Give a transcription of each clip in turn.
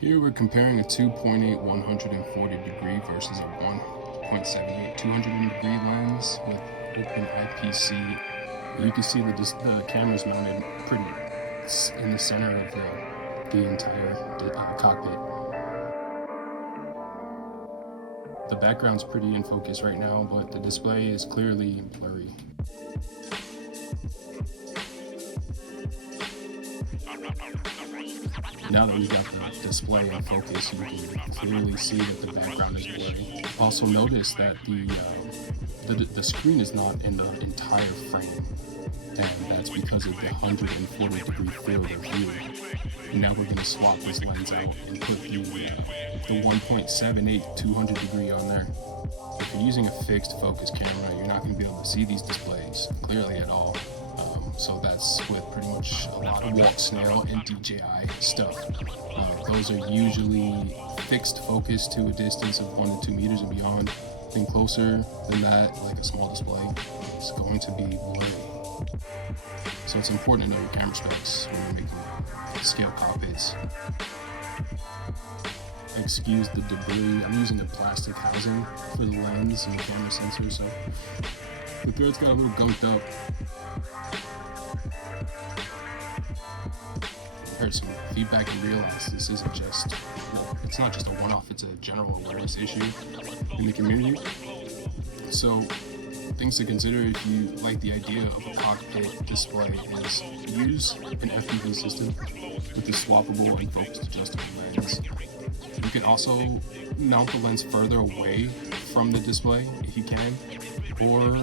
Here we're comparing a 2.8 140 degree versus a 1.78 200 degree lens with OpenIPC. You can see the camera's mounted pretty in the center of the entire cockpit. The background's pretty in focus right now, but the display is clearly blurry. Now that we've got the display in focus, you can clearly see that the background is blurry. Also notice that the screen is not in the entire frame, and that's because of the 140 degree field of view. And now we're going to swap this lens out and put the 1.78 200 degree on there. If you're using a fixed focus camera, you're not going to be able to see these displays clearly at all. So that's with pretty much a lot of Walksnail and DJI stuff. Those are usually fixed focus to a distance of 1 to 2 meters and beyond. Anything closer than that, like a small display, it's going to be blurry. So it's important to know your camera specs when you're making scale cockpits. Excuse the debris. I'm using a plastic housing for the lens and the camera sensor, so the thread's got a little gunked up. I heard some feedback and realized this isn't just, it's not just a one-off, it's a general awareness issue in the community. So things to consider if you like the idea of a cockpit display is use an FPV system with a swappable and focused adjustable lens. You can also mount the lens further away from the display if you can, or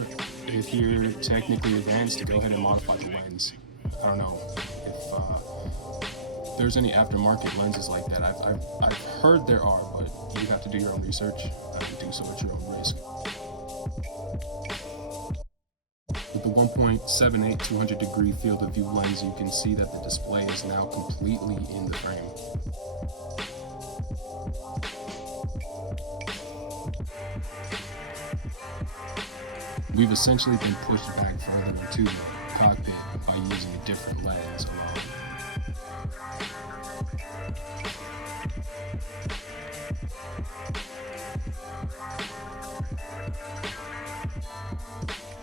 if you're technically advanced, to go ahead and modify the lens. I don't know if there's any aftermarket lenses like that. I've heard there are, but you have to do your own research and do so at your own risk. With the 1.78 200 degree field of view lens, you can see that the display is now completely in the frame. We've essentially been pushed back further into the cockpit by using a different lens alone.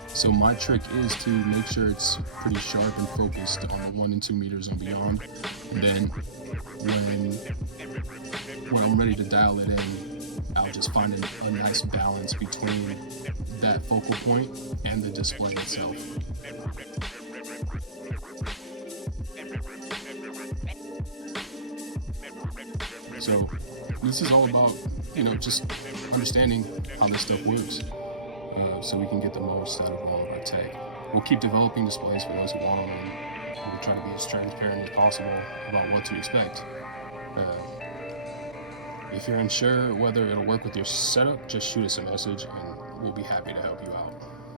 So my trick is to make sure it's pretty sharp and focused on the 1 and 2 meters and beyond. And then when I'm ready to dial it in, I'll just find a nice balance between that focal point and the display itself. So this is all about, just understanding how this stuff works, so we can get the most out of all of our tech. We'll keep developing displays for those who want them, and we'll try to be as transparent as possible about what to expect. If you're unsure whether it'll work with your setup, just shoot us a message and we'll be happy to help you out.